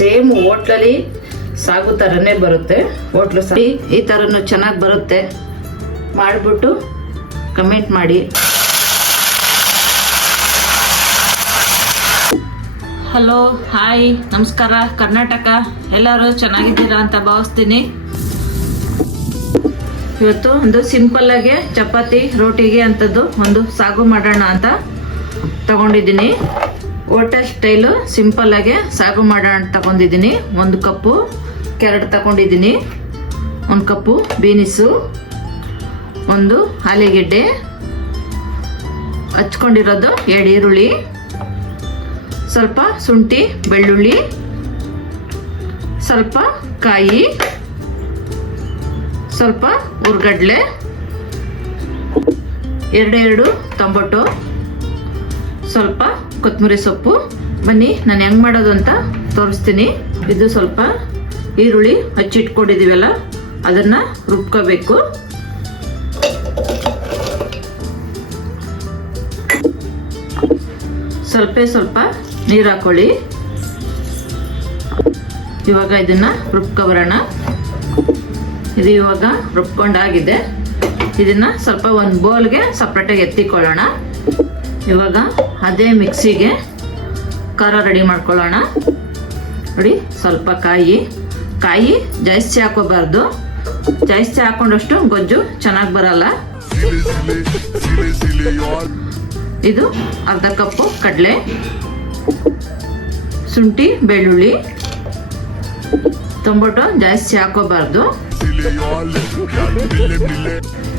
Same ಹೋಟ್ಲಲ್ಲಿ ಸಾಗು ಥರನೇ ಬರುತ್ತೆ. ಹೋಟ್ಲು ಈ ಥರನೂ ಚೆನ್ನಾಗಿ ಬರುತ್ತೆ. ಮಾಡಿಬಿಟ್ಟು ಕಮೆಂಟ್ ಮಾಡಿ. ಹಲೋ, ಹಾಯ್, ನಮಸ್ಕಾರ ಕರ್ನಾಟಕ. ಎಲ್ಲರೂ ಚೆನ್ನಾಗಿದ್ದೀರಾ ಅಂತ ಭಾವಿಸ್ತೀನಿ. ಇವತ್ತು ಒಂದು ಸಿಂಪಲ್ಲಾಗಿ ಚಪಾತಿ ರೋಟಿಗೆ ಅಂಥದ್ದು ಒಂದು ಸಾಗು ಮಾಡೋಣ ಅಂತ ತಗೊಂಡಿದ್ದೀನಿ. ಹೋಟೆಲ್ ಸ್ಟೈಲು ಸಿಂಪಲ್ಲಾಗಿ ಸಾಗು ಮಾಡೋಣ ಅಂತ ತಗೊಂಡಿದ್ದೀನಿ. 1 ಕಪ್ಪು ಕ್ಯಾರೆಟ್ ತಗೊಂಡಿದ್ದೀನಿ, 1 ಕಪ್ಪು ಬೀನಿಸು, 1 ಆಲೂಗೆಡ್ಡೆ ಹಚ್ಕೊಂಡಿರೋದು, 2 ಈರುಳ್ಳಿ, ಸ್ವಲ್ಪ ಶುಂಠಿ ಬೆಳ್ಳುಳ್ಳಿ, ಸ್ವಲ್ಪ ಕಾಯಿ, ಸ್ವಲ್ಪ ಹುರ್ಗಡ್ಲೆ, 2 ಟೊಮೊಟೊ, ಸ್ವಲ್ಪ ಕೊತ್ತಂಬರಿ ಸೊಪ್ಪು. ಬನ್ನಿ ನಾನು ಹೆಂಗೆ ಮಾಡೋದು ಅಂತ ತೋರಿಸ್ತೀನಿ. ಇದು ಸ್ವಲ್ಪ ಈರುಳ್ಳಿ ಹಚ್ಚಿಟ್ಕೊಂಡಿದ್ದೀವಲ್ಲ ಅದನ್ನು ರುಬ್ಕೋಬೇಕು. ಸ್ವಲ್ಪ ನೀರು ಹಾಕೊಳ್ಳಿ. ಇವಾಗ ಇದನ್ನು ರುಬ್ಕೊಬರೋಣ. ಇದು ಇವಾಗ ರುಬ್ಕೊಂಡಾಗಿದೆ. ಇದನ್ನು ಸ್ವಲ್ಪ ಒಂದು ಬೌಲ್ಗೆ ಸಪ್ರೇಟಾಗಿ ಎತ್ತಿಕೊಳ್ಳೋಣ. ಇವಾಗ ಅದೇ ಮಿಕ್ಸಿಗೆ ಖಾರ ರೆಡಿ ಮಾಡ್ಕೊಳ್ಳೋಣ. ನೋಡಿ, ಸ್ವಲ್ಪ ಕಾಯಿ ಜಾಸ್ತಿ ಹಾಕೋಬಾರ್ದು. ಜಾಸ್ತಿ ಹಾಕೊಂಡಷ್ಟು ಗೊಜ್ಜು ಚೆನ್ನಾಗಿ ಬರಲ್ಲ. ಇದು ಅರ್ಧ ಕಪ್ಪು ಕಡಲೆ, ಶುಂಠಿ ಬೆಳ್ಳುಳ್ಳಿ, ಟೊಮೊಟೊ ಜಾಸ್ತಿ ಹಾಕೋಬಾರ್ದು.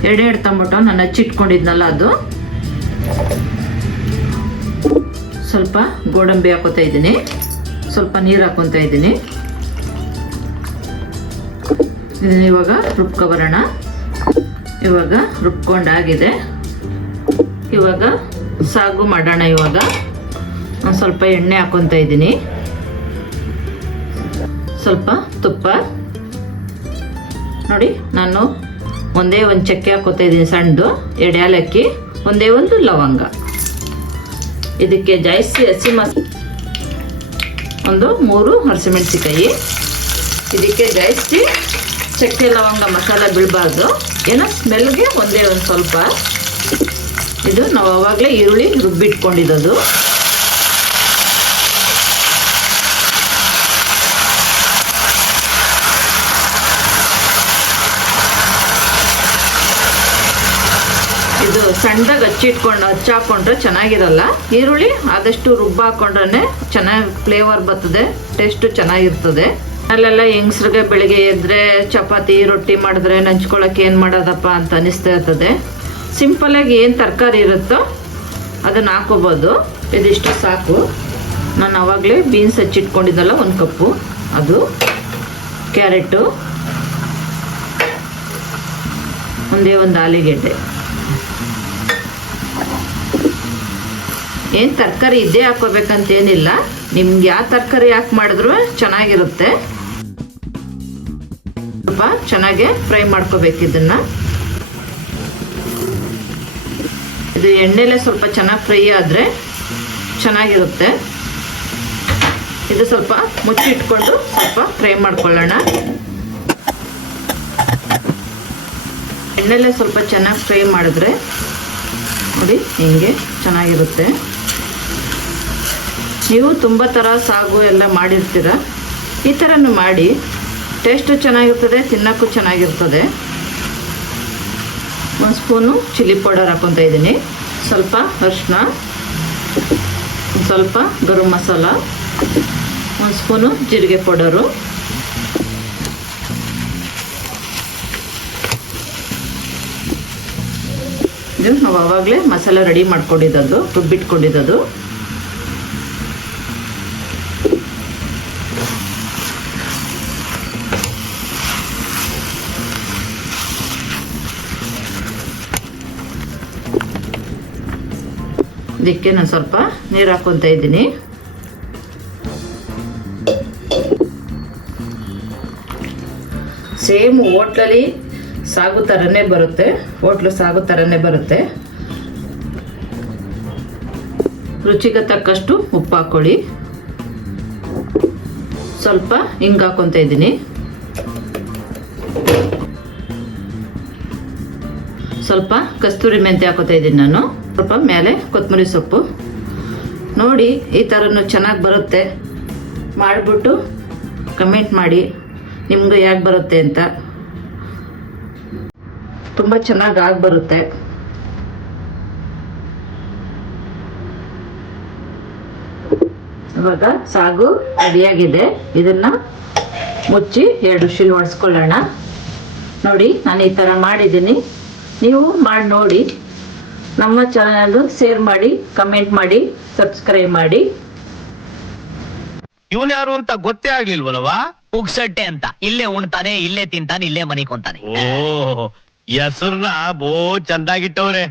2 ಟೊಮೊಟೊ ನಾನು ಹಚ್ಚಿಟ್ಕೊಂಡಿದ್ನಲ್ಲ ಅದು. ಸ್ವಲ್ಪ ಗೋಡಂಬಿ ಹಾಕೋತಾ ಇದ್ದೀನಿ, ಸ್ವಲ್ಪ ನೀರು ಹಾಕೊತಾ ಇದ್ದೀನಿ. ಇದನ್ನ ಇವಾಗ ರುಬ್ಕೊಬರೋಣ. ಇವಾಗ ರುಬ್ಕೊಂಡಾಗಿದೆ. ಇವಾಗ ಸಾಗು ಮಾಡೋಣ. ಇವಾಗ ಒಂದು ಸ್ವಲ್ಪ ಎಣ್ಣೆ ಹಾಕೊತಾ ಇದ್ದೀನಿ, ಸ್ವಲ್ಪ ತುಪ್ಪ. ನೋಡಿ, ನಾನು ಒಂದೇ ಒಂದು ಚಕ್ಕೆ ಹಾಕೋತಾ ಇದ್ದೀನಿ ಸಣ್ಣದು, 2 ಏಲಕ್ಕಿ, ಒಂದೇ 1 ಲವಂಗ. ಇದಕ್ಕೆ ಜಾಸ್ತಿ ಒಂದು 3 ಹಸಿಮೆಣಸಿಕಾಯಿ. ಇದಕ್ಕೆ ಜಾಸ್ತಿ ಚಕ್ಕೆ ಲವಂಗ ಮಸಾಲೆ ಬೀಳಬಾರ್ದು, ಏನೋ ಸ್ಮೆಲ್ಗೆ ಒಂದೇ ಒಂದು ಸ್ವಲ್ಪ. ಇದು ನಾವು ಆವಾಗಲೇ ಈರುಳ್ಳಿ ರುಬ್ಬಿಟ್ಕೊಂಡಿದ್ದು. ಇದು ಸಣ್ಣದಾಗಿ ಹಚ್ಚಾಕೊಂಡ್ರೆ ಚೆನ್ನಾಗಿರಲ್ಲ. ಈರುಳ್ಳಿ ಆದಷ್ಟು ರುಬ್ಬಾಕೊಂಡ್ರೆ ಚೆನ್ನಾಗಿ ಫ್ಲೇವರ್ ಬರ್ತದೆ, ಟೇಸ್ಟು ಚೆನ್ನಾಗಿರ್ತದೆ. ಅಲ್ಲೆಲ್ಲ ಹೆಂಗಸ್ರಿಗೆ ಬೆಳಿಗ್ಗೆ ಎದ್ರೆ ಚಪಾತಿ ರೊಟ್ಟಿ ಮಾಡಿದ್ರೆ ನಂಚ್ಕೊಳ್ಳೋಕೆ ಏನು ಮಾಡೋದಪ್ಪ ಅಂತ ಅನಿಸ್ತಾ ಇರ್ತದೆ. ಸಿಂಪಲ್ಲಾಗಿ ಏನು ತರಕಾರಿ ಇರುತ್ತೋ ಅದನ್ನು ಹಾಕೋಬೋದು. ಇದಿಷ್ಟು ಸಾಕು. ನಾನು ಆವಾಗಲೇ ಬೀನ್ಸ್ ಹಚ್ಚಿಟ್ಕೊಂಡಿದ್ದಲ್ಲ 1 ಕಪ್ಪು, ಅದು, ಕ್ಯಾರೆಟು, ಒಂದೇ 1 ಆಲೂಗೆಡ್ಡೆ. ಏನು ತರಕಾರಿ ಇದ್ದೇ ಹಾಕೋಬೇಕಂತೇನಿಲ್ಲ, ನಿಮ್ಗೆ ಯಾವ ತರಕಾರಿ ಹಾಕಿ ಮಾಡಿದ್ರು ಚೆನ್ನಾಗಿರುತ್ತೆ. ಸ್ವಲ್ಪ ಚೆನ್ನಾಗಿ ಫ್ರೈ ಮಾಡ್ಕೋಬೇಕು ಇದನ್ನು. ಇದು ಎಣ್ಣೆಲೆ ಸ್ವಲ್ಪ ಚೆನ್ನಾಗಿ ಫ್ರೈ ಆದರೆ ಚೆನ್ನಾಗಿರುತ್ತೆ. ಇದು ಸ್ವಲ್ಪ ಮುಚ್ಚಿಟ್ಕೊಂಡು ಸ್ವಲ್ಪ ಫ್ರೈ ಮಾಡ್ಕೊಳ್ಳೋಣ. ಎಣ್ಣೆಲೆ ಸ್ವಲ್ಪ ಚೆನ್ನಾಗಿ ಫ್ರೈ ಮಾಡಿದ್ರೆ ನೋಡಿ ಹಿಂಗೆ ಚೆನ್ನಾಗಿರುತ್ತೆ. ನೀವು ತುಂಬ ಥರ ಸಾಗು ಎಲ್ಲ ಮಾಡಿರ್ತೀರ, ಈ ಥರನೂ ಮಾಡಿ. ಟೇಸ್ಟು ಚೆನ್ನಾಗಿರ್ತದೆ, ತಿನ್ನೋಕ್ಕೂ ಚೆನ್ನಾಗಿರ್ತದೆ. 1 ಸ್ಪೂನು ಚಿಲ್ಲಿ ಪೌಡರ್ ಹಾಕೊತಾ ಇದ್ದೀನಿ, ಸ್ವಲ್ಪ ಅರಿಶಿನ, ಸ್ವಲ್ಪ ಗರಂ ಮಸಾಲ, 1 ಸ್ಪೂನು ಜೀರಿಗೆ ಪೌಡರು, ಇದು ನಾವು ಆವಾಗಲೇ ಮಸಾಲೆ ರೆಡಿ ಮಾಡ್ಕೊಂಡಿದ್ದು, ರುಬ್ಬಿಟ್ಕೊಂಡಿದ್ದು. ಇದಕ್ಕೆ ನಾನು ಸ್ವಲ್ಪ ನೀರು ಹಾಕೊತಾ ಇದ್ದೀನಿ. ಸೇಮ್ ಹೋಟ್ಲಲ್ಲಿ ಸಾಗು ಥರನೇ ಬರುತ್ತೆ, ಹೋಟ್ಲು ಸಾಗು ಥರನೇ ಬರುತ್ತೆ. ರುಚಿಗೆ ತಕ್ಕಷ್ಟು ಉಪ್ಪು ಹಾಕ್ಕೊಳ್ಳಿ, ಸ್ವಲ್ಪ ಹಿಂಗೆ ಹಾಕೊತ ಇದ್ದೀನಿ. ಸ್ವಲ್ಪ ಕಸ್ತೂರಿ ಮೆಂತ್ಯ ಹಾಕೋತಾ ಇದ್ದೀನಿ ನಾನು. ಸ್ವಲ್ಪ ಮೇಲೆ ಕೊತ್ತಂಬರಿ ಸೊಪ್ಪು. ನೋಡಿ ಈ ಥರನೂ ಚೆನ್ನಾಗಿ ಬರುತ್ತೆ. ಮಾಡಿಬಿಟ್ಟು ಕಮೆಂಟ್ ಮಾಡಿ ನಿಮ್ಗೆ ಯಾಕೆ ಬರುತ್ತೆ ಅಂತ. ತುಂಬ ಚೆನ್ನಾಗಿ ಆಗಿ ಬರುತ್ತೆ. ಇವಾಗ ಸಾಗು ರೆಡಿಯಾಗಿದೆ. ಇದನ್ನ ಮುಚ್ಚಿ 2 ವಿಷಲ್ ಹೊಡ್ಸ್ಕೊಳ್ಳೋಣ. ನೋಡಿ ನಾನು ಈ ಥರ ಮಾಡಿದ್ದೀನಿ. ನೀವು ಮಾಡಿ ನೋಡಿ. ನಮ್ಮ ಚಾನಲ್ ಶೇರ್ ಮಾಡಿ, ಕಮೆಂಟ್ ಮಾಡಿ, ಸಬ್ಸ್ಕ್ರೈಬ್ ಮಾಡಿ. ಇವನ್ ಯಾರು ಅಂತ ಗೊತ್ತೇ ಆಗ್ಲಿಲ್ವಲ್ವಾ? ಪುಕ್ಸಟ್ಟೆ ಅಂತ. ಇಲ್ಲೇ ಉಣ್ತಾನೆ, ಇಲ್ಲೇ ತಿಂತಾನೆ, ಇಲ್ಲೇ ಮನಿಕೊಂತಾನೆ. ಓ, ಹೆಸರ್ನ ಬೋ ಚಂದಾಗಿಟ್ಟವ್ರೆ.